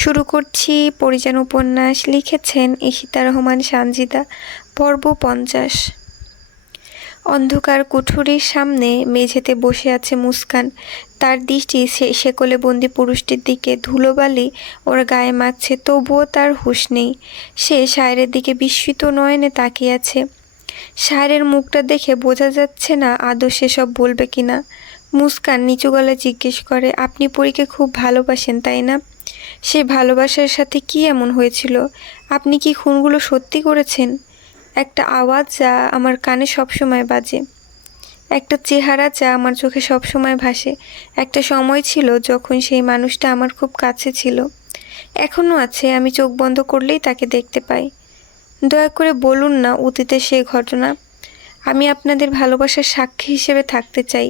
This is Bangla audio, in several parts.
শুরু করছি পরিজান উপন্যাস। লিখেছেন ঈশিতা রহমান সানজিদা। পর্ব 50। অন্ধকার কুঠুরির সামনে মেঝেতে বসে আছে মুস্কান। তার দৃষ্টি শেকলে বন্দি পুরুষটির দিকে। ধুলোবালি ওর গায়ে মাখছে, তবুও তার হুঁশ নেই। সে শায়েরের দিকে বিস্মিত নয়নে তাকিয়ে আছে। শায়েরের মুখটা দেখে বোঝা যাচ্ছে না আদৌ সেসব বলবে কিনা। মুস্কান নিচু গলায় জিজ্ঞেস করে, আপনি পরীকে খুব ভালোবাসেন তাই না? সে ভালোবাসার সাথে কি এমন হয়েছিল? আপনি কি খুনগুলো সত্যি করেছেন? একটা আওয়াজ যা আমার কানে সবসময় বাজে, একটা চেহারা যা আমার চোখে সবসময় ভাসে। একটা সময় ছিল যখন সেই মানুষটা আমার খুব কাছে ছিল, এখনও আছে। আমি চোখ বন্ধ করলেই তাকে দেখতে পাই। দয়া করে বলুন না অতীতের সেই ঘটনা। আমি আপনাদের ভালোবাসার সাক্ষী হিসেবে থাকতে চাই।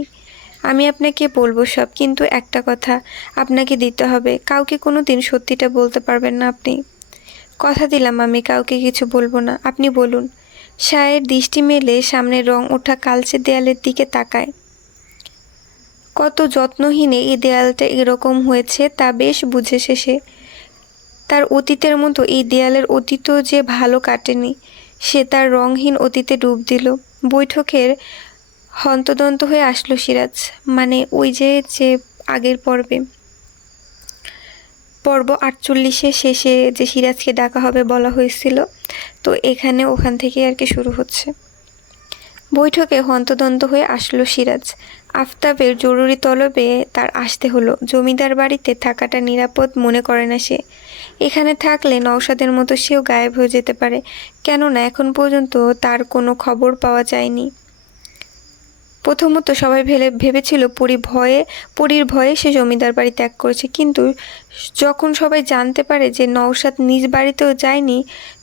আমি আপনাকে বলবো সব, কিন্তু একটা কথা আপনাকে দিতে হবে। কাউকে কোনো দিন সত্যিটা বলতে পারবেন না আপনি। কথা দিলাম আমি কাউকে কিছু বলবো না, আপনি বলুন। শায়ের দৃষ্টি মেলে সামনে রং ওঠা কালচে দেয়ালের দিকে তাকায়। কত যত্নহীনে এই দেয়ালটা এরকম হয়েছে তা বেশ বুঝেছে সে। তার অতীতের মতো এই দেয়ালের অতীতও যে ভালো কাটেনি। সে তার রংহীন অতীতে ডুব দিল। বৈঠকের হন্তদন্ত হয়ে আসলো সিরাজ। মানে ওই যে যে আগের পর্ব 48-এর শেষে যে সিরাজকে ডাকা হবে বলা হয়েছিল, তো এখানে ওখান থেকে আর কি শুরু হচ্ছে। বৈঠকে হন্তদন্ত হয়ে আসলো সিরাজ। আফতাবের জরুরি তলবে তার আসতে হলো। জমিদার বাড়িতে থাকাটা নিরাপদ মনে করে না সে। এখানে থাকলে নওশাদের মতো সেও গায়েব হয়ে যেতে পারে, কেননা এখন পর্যন্ত তার কোনো খবর পাওয়া যায়নি। প্রথমত সবাই ভেবেছিল পরীর ভয়ে সে জমিদার বাড়ি ত্যাগ করেছে, কিন্তু যখন সবাই জানতে পারে যে নওশাদ নিজ বাড়িতেও যায়নি,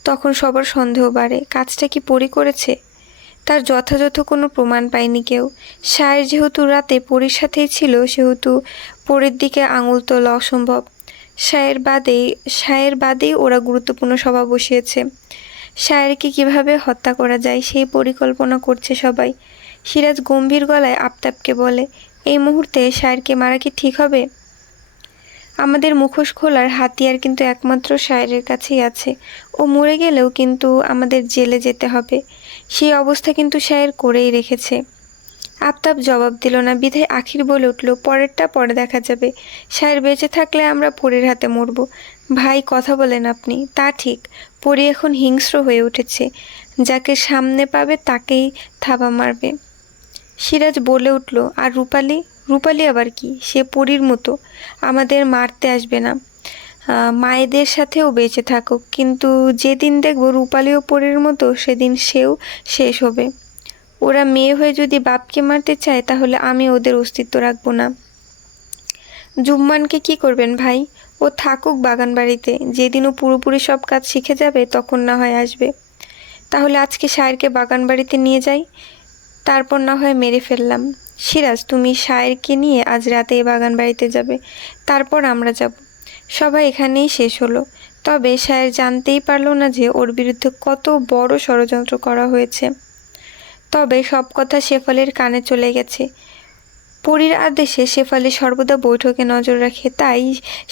তখন সবার সন্দেহ বাড়ে। কাজটা কি পরী করেছে? তার যথাযথ কোনো প্রমাণ পায়নি কেউ। শায়ের যেহেতু রাতে পরীর সাথেই ছিল, সেহেতু পরীর দিকে আঙুল তোলা অসম্ভব। শায়ের বাদেই ওরা গুরুত্বপূর্ণ সভা বসিয়েছে। শায়েরকে কিভাবে হত্যা করা যায় সেই পরিকল্পনা করছে সবাই। সিরাজ গম্ভীর গলায় আফতাবকে বলে, এই মুহূর্তে শায়েরকে মারা কি ঠিক হবে? আমাদের মুখোশ খোলার হাতিয়ার কিন্তু একমাত্র শায়েরের কাছেই আছে। ও মরে গেলেও কিন্তু আমাদের জেলে যেতে হবে। সেই অবস্থা কিন্তু শায়ের করেই রেখেছে। আফতাব জবাব দিল না, বিধায় আখির বলে উঠল, পরেরটা পরে দেখা যাবে। শায়ের বেঁচে থাকলে আমরা পরীর হাতে মরব। ভাই, কথা বলেন আপনি। তা ঠিক, পরী এখন হিংস্র হয়ে উঠেছে। যাকে সামনে পাবে তাকেই থাবা মারবে। সিরাজ বলে উঠল, আর রূপালী? রূপালী আবার কি? সে পরীর মতো, আমাদের মারতে আসবে না। মায়েদের সাথেও বেঁচে থাকুক, কিন্তু যেদিন দেখব রূপালীও পরীর মতো, সেদিন সেও শেষ হবে। ওরা মেয়ে হয়ে যদি বাপকে মারতে চায়, তাহলে আমি ওদের অস্তিত্ব রাখবো না। জুম্মানকে কি করবেন ভাই? ও থাকুক বাগান বাড়িতে। যেদিন ও পুরোপুরি সব কাজ শিখে যাবে, তখন না হয় আসবে। তাহলে আজকে শায়েরকে বাগান বাড়িতে নিয়ে যাই, তারপর না হয় মেরে ফেললাম। সিরাজ, তুমি শায়েরকে নিয়ে আজ রাতে বাগান বাড়িতে যাবে, তারপর আমরা যাব। সবাই এখানেই শেষ হলো। তবে শায়ের জানতেই পারল না যে ওর বিরুদ্ধে কত বড় ষড়যন্ত্র করা হয়েছে। তবে সব কথা শেফালির কানে চলে গেছে। পরীর আদেশে শেফালি সর্বদা বৈঠকে নজর রাখে, তাই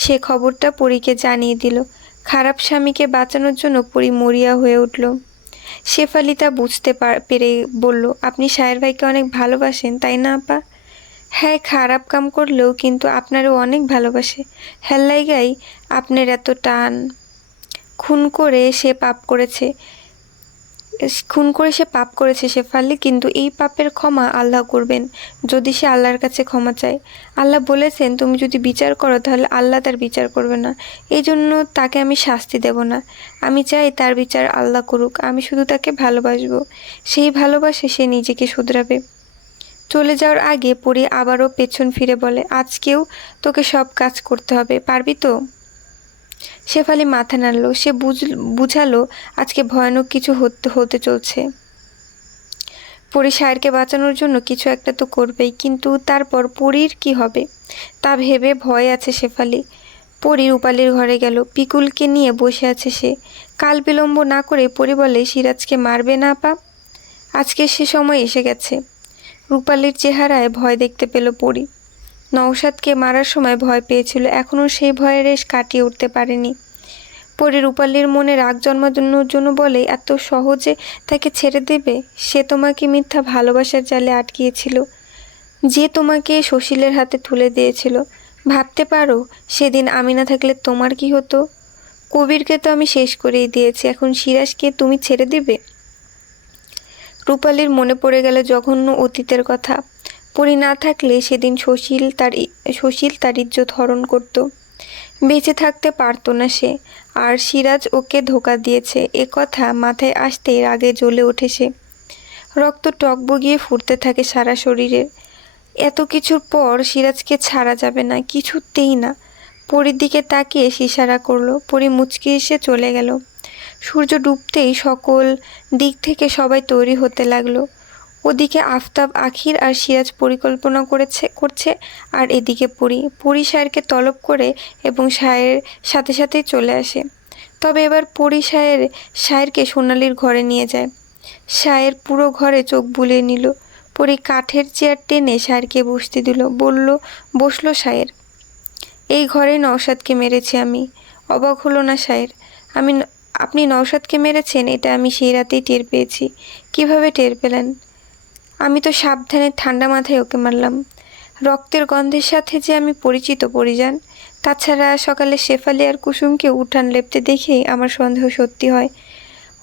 সে খবরটা পরীকে জানিয়ে দিল। খারাপ স্বামীকে বাঁচানোর জন্য পরী মরিয়া হয়ে উঠল। শেফালি তা বুঝতে পেরে বলল, আপনি শায়ের ভাইকে অনেক ভালোবাসেন তাই না আপা? হ্যাঁ, খারাপ কাম করলেও কিন্তু আপনারও অনেক ভালোবাসে। হেল্লাইগাই আপনার এত টান। খুন করে সে পাপ করেছে শেফালি, কিন্তু এই পাপের ক্ষমা আল্লাহ করবেন যদি সে আল্লাহর কাছে ক্ষমা চায়। আল্লাহ বলেছেন, তুমি যদি বিচার করো তাহলে আল্লাহ তার বিচার করবে না। এই জন্য তাকে আমি শাস্তি দেব না। আমি চাই তার বিচার আল্লাহ করুক, আমি শুধু তাকে ভালোবাসবো। সেই ভালোবাসে সে নিজেকে শুধরাবে। চলে যাওয়ার আগে পরী আবারও পেছন ফিরে বলে, আজকেও তোকে সব কাজ করতে হবে, পারবি তো? শেফালি মাথা নাড়ল। সে বুঝালো আজকে ভয়ানক কিছু হতে চলছে। পরী শায়েরকে বাঁচানোর জন্য কিছু একটা তো করবেই, কিন্তু তারপর পরীর কি হবে তা ভেবে ভয় আছে শেফালি। পরী রূপালীর ঘরে গেল। পিকুলকে নিয়ে বসে আছে সে। কাল বিলম্ব না করে পরী বলে, সিরাজকে মারবে না আপা? আজকে সে সময় এসে গেছে। রূপালীর চেহারায় ভয় দেখতে পেল পরী। নওশাদকে মারার সময় ভয় পেয়েছিল, এখনও সেই ভয়ের রেশ কাটিয়ে উঠতে পারেনি। পরে রূপালীর মনে রাগ জন্মানোর জন্য বলে, এত সহজে তাকে ছেড়ে দেবে? সে তোমাকে মিথ্যা ভালোবাসার জালে আটকিয়েছিল, যে তোমাকে সুশীলের হাতে তুলে দিয়েছিল। ভাবতে পারো সেদিন আমি না থাকলে তোমার কি হতো? কবিরকে তো আমি শেষ করেই দিয়েছি, এখন সিরাজকে তুমি ছেড়ে দিবে? রূপালীর মনে পড়ে গেল জঘন্য অতীতের কথা। পরি না থাকলে সেদিন সুশীল তার ইজ্জত হরণ করত। বেঁচে থাকতে পারতো না সে। আর সিরাজ ওকে ধোঁকা দিয়েছে, এ কথা মাথায় আসতেই রাগে জ্বলে ওঠে সে। রক্ত টকবগিয়ে ফুটতে থাকে সারা শরীরের। এত কিছুর পর সিরাজকে ছাড়া যাবে না, কিছুতেই না। পরীর দিকে তাকিয়ে ইশারা করলো। পরি মুচকি এসে চলে গেল। সূর্য ডুবতেই সকল দিক থেকে সবাই তৈরি হতে লাগলো। ওদিকে আফতাব, আখির আর সিরাজ পরিকল্পনা করছে, আর এদিকে পরি সায়েরকে তলব করে এবং সায়ের সাথে সাথেই চলে আসে। তবে এবার পরি সায়েরকে সোনালির ঘরে নিয়ে যায়। সায়ের পুরো ঘরে চোখ বুলিয়ে নিল। পরি কাঠের চেয়ার টেনে সায়েরকে বসতে দিল, বসলো সায়ের। এই ঘরে নওশাদকে মেরেছি আমি। অবাক হলো না সায়ের? আপনি নওশাদকে মেরেছেন? এটা আমি সেই রাতেই টের পেয়েছি। কিভাবে টের পেলেন? আমি তো সাবধানে ঠান্ডা মাথায় ওকে মারলাম। রক্তের গন্ধের সাথে যে আমি পরিচিত পরিজান। তাছাড়া সকালে শেফালি আর কুসুমকে উঠান লেপতে দেখেই আমার সন্দেহ সত্যি হয়।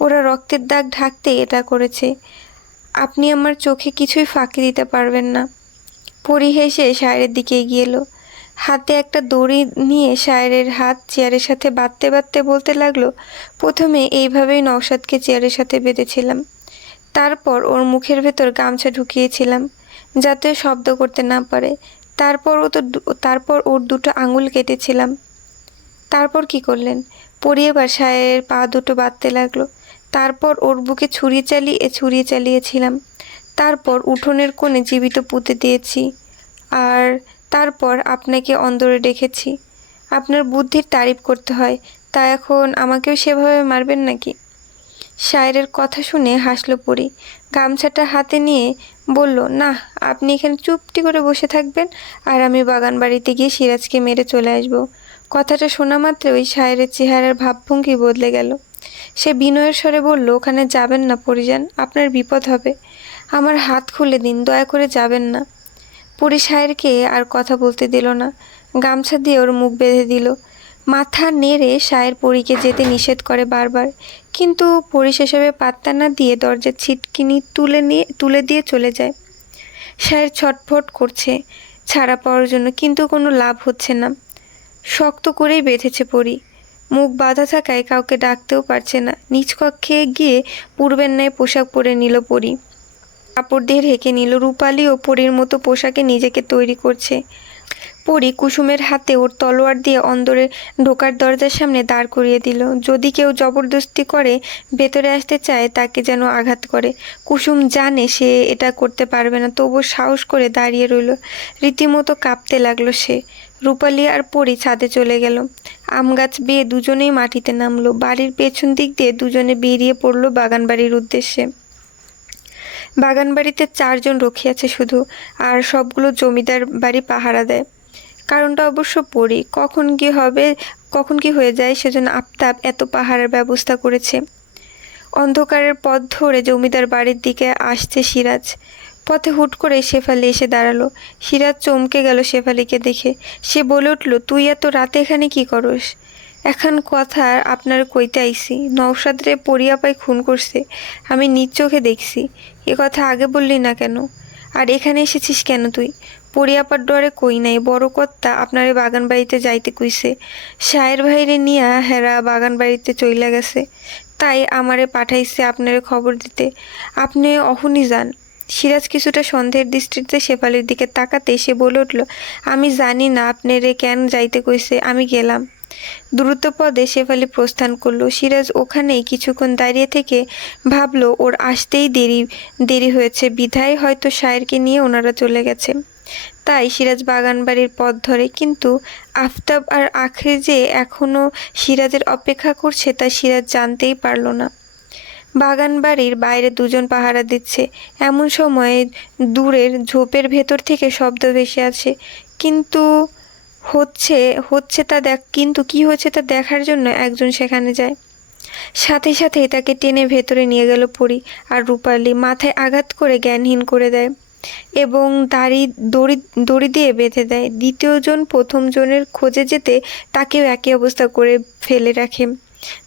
ওরা রক্তের দাগ ঢাকতে এটা করেছে। আপনি আমার চোখে কিছুই ফাঁকি দিতে পারবেন না। পরি হেসে সায়েরের দিকে এগিয়ে এলো। হাতে একটা দড়ি নিয়ে সায়েরের হাত চেয়ারের সাথে বাঁধতে বাঁধতে বলতে লাগলো, প্রথমে এইভাবেই নওশাদকে চেয়ারের সাথে বেঁধেছিলাম। তারপর ওর মুখের ভেতর গামছা ঢুকিয়েছিলাম যাতে শব্দ করতে না পারে। তারপর ওর দুটো আঙুল কেটেছিলাম। তারপর কি করলেন? পরি এবার সায়েরের পা দুটো বাঁধতে লাগলো। তারপর ওর বুকে ছুরি চালিয়েছিলাম। তারপর উঠোনের কোণে জীবিত পুঁতে দিয়েছি। আর তারপর আপনাকে অন্দরে রেখেছি। আপনার বুদ্ধির তারিফ করতে হয়, তা এখন আমাকেও সেভাবে মারবেন নাকি? সায়েরের কথা শুনে হাসল পরি। গামছাটা হাতে নিয়ে বলল, না, আপনি এখানে চুপটি করে বসে থাকবেন, আর আমি বাগান বাড়িতে গিয়ে সিরাজকে মেরে চলে আসব। কথাটা শোনা মাত্রই সায়েরের চেহারার ভাবভঙ্গি বদলে গেল। সে বিনয়ের স্বরে বলল, ওখানে যাবেন না পরিজান, আপনার বিপদ হবে। আমার হাত খুলে দিন, দয়া করে যাবেন না। পরি সায়েরকে আর কথা বলতে দিল না। গামছা দিয়ে ওর মুখ বেঁধে দিল। মাথা নেড়ে সায়ের পরীকে যেতে নিষেধ করে বারবার, কিন্তু পরি সেসবে পাত্তা না দিয়ে দরজার ছিটকিনি তুলে দিয়ে চলে যায়। সায়ের ছটফট করছে ছাড়া পাওয়ার জন্য, কিন্তু কোনো লাভ হচ্ছে না। শক্ত করেই বেঁধেছে পরি। মুখ বাঁধা থাকায় কাউকে ডাকতেও পারছে না। নিজ কক্ষে গিয়ে পূর্বের ন্যায় পোশাক পরে নিল পরি। কাপড় দিয়ে ঢেকে নিল। রূপালী ও পরীর মতো পোশাকে নিজেকে তৈরি করছে। পরি কুসুমের হাতে ওর তলোয়ার দিয়ে অন্দরে ঢোকার দরজার সামনে দাঁড় করিয়ে দিল। যদি কেউ জবরদস্তি করে ভেতরে আসতে চায়, তাকে যেন আঘাত করে। কুসুম জানে সে এটা করতে পারবে না, তবুও সাহস করে দাঁড়িয়ে রইল। রীতিমতো কাঁপতে লাগলো সে। রূপালী আর পরি ছাদে চলে গেল। আম গাছ বেয়ে দুজনেই মাটিতে নামলো। বাড়ির পেছন দিক দিয়ে দুজনে বেরিয়ে পড়লো বাগান বাড়ির উদ্দেশ্যে। বাগান বাড়িতে 4 জন রক্ষী আছে শুধু, আর সবগুলো জমিদার বাড়ি পাহারা দেয়। কারণটা অবশ্য পরি। কখন কি হয়ে যায় সেজন্য আফতাব এত পাহারার ব্যবস্থা করেছে। অন্ধকারের পথ ধরে জমিদার বাড়ির দিকে আসছে সিরাজ। পথে হুট করে শেফালি এসে দাঁড়ালো। সিরাজ চমকে গেল শেফালিকে দেখে। সে বলে উঠল, তুই এত রাতে এখানে কি করস? এখন কথা আপনার কইতে আইসি। নওশাদ রে পরিয়াপাই খুন করছে, আমি নিজ চোখে দেখছি। এ কথা আগে বললি না কেন? আর এখানে এসেছিস কেন তুই? পরিয়াপার ডরে কই নাই, বড় কর্তা আপনারে বাগান বাড়িতে যাইতে কইছে। সায়ের ভাইরে নিয়া হেরা বাগান বাড়িতে চইলা গেছে, তাই আমারে পাঠাইছে আপনারে খবর দিতে। আপনি অহনি যান। সিরাজ কিছুটা সন্দেহের দৃষ্টিতে শেফালির দিকে তাকাতে সে বলে উঠল, আমি জানি না আপনারে কেন যাইতে কইছে, আমি গেলাম। দ্রুত পদে শেফালি প্রস্থান করলো। সিরাজ ওখানেই কিছুক্ষণ দাঁড়িয়ে থেকে ভাবলো ওর আসতেই দেরি হয়েছে বিধায় হয়তো সায়েরকে নিয়ে ওনারা চলে গেছে। তাই সিরাজ বাগান বাড়ির পথ ধরে। কিন্তু আফতাব আর আখরি যে এখনো সিরাজের অপেক্ষা করছে তা সিরাজ জানতেই পারল না। বাগান বাড়ির বাইরে 2 জন পাহারা দিচ্ছে। এমন সময়ে দূরের ঝোপের ভেতর থেকে শব্দ ভেসে আছে। কিন্তু হচ্ছে হচ্ছে তা কিন্তু কি হচ্ছে তা দেখার জন্য একজন সেখানে যায়। সাথে সাথেই তাকে টেনে ভেতরে নিয়ে গেল পরী, আর রূপালী মাথায় আঘাত করে জ্ঞানহীন করে দেয় এবং দড়ি দড়ি দিয়ে বেঁধে দেয়। দ্বিতীয়জন প্রথমজনের খোঁজে যেতে তাকেও একই অবস্থা করে ফেলে রাখে।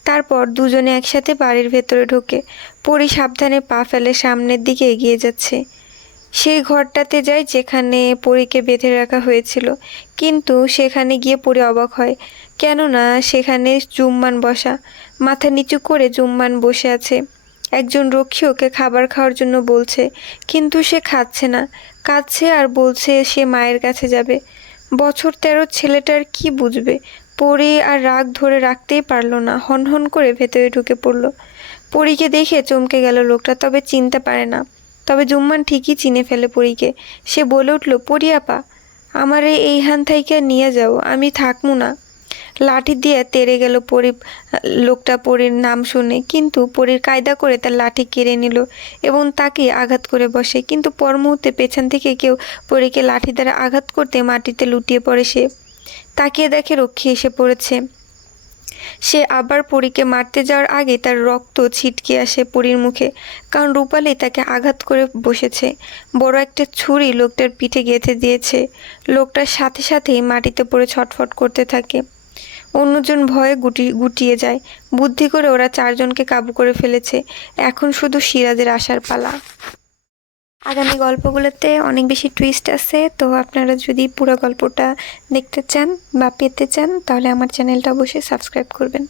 তারপর দুজনে একসাথে বাড়ির ভেতরে ঢোকে। পরী সাবধানে পা ফেলে সামনের দিকে এগিয়ে যাচ্ছে। সেই ঘরটাতে যায় যেখানে পরীকে বেঁধে রাখা হয়েছিল, কিন্তু সেখানে গিয়ে পরী অবাক হয়, কেননা সেখানে জুম্মান বসা। মাথা নিচু করে জুম্মান বসে আছে। একজন রক্ষী ওকে খাবার খাওয়ার জন্য বলছে, কিন্তু সে খাচ্ছে না, কাঁদছে আর বলছে সে মায়ের কাছে যাবে। বছর 13 ছেলেটার কি বুঝবে। পরী আর রাগ ধরে রাখতেই পারল না, হনহন করে ভেতরে ঢুকে পড়ল। পরীকে দেখে চমকে গেল লোকটা, তবে চিনতে পারে না। তবে জুম্মান ঠিকই চিনে ফেলে পরীকে। সে বলে উঠল, পরী আপা, আমারে এইখান থাইকা নিয়ে যাও, আমি থাকমু না। লাঠি দিয়ে তেড়ে গেল পরী। লোকটা পরীর নাম শুনে, কিন্তু পরীর কায়দা করে তার লাঠি কেড়ে নিল এবং তাকে আঘাত করে বসে। কিন্তু পর মুহূর্তে পেছন থেকে কেউ পরীকে লাঠি দ্বারা আঘাত করতে মাটিতে লুটিয়ে পড়ে। সে তাকিয়ে দেখে রক্ষী এসে পড়েছে। সে আবার পরীকে মারতে যাওয়ার আগে তার রক্ত ছিটকে আসে পরীর মুখে, কারণ রূপালী তাকে আঘাত করে বসেছে। বড় একটা ছুরি লোকটার পিঠে গেঁথে দিয়েছে। লোকটার সাথে সাথেই মাটিতে পড়ে ছটফট করতে থাকে। অন্যজন ভয়ে গুটিয়ে যায়। বুদ্ধি করে ওরা 4 জনকে কাবু করে ফেলেছে। এখন শুধু সিরাজের আসার পালা। আগামী গল্পগুলোতে অনেক বেশি টুইস্ট আছে, তো আপনারা যদি পুরো গল্পটা দেখতে চান বা পেতে চান তাহলে আমার চ্যানেলটা অবশ্যই সাবস্ক্রাইব করবেন।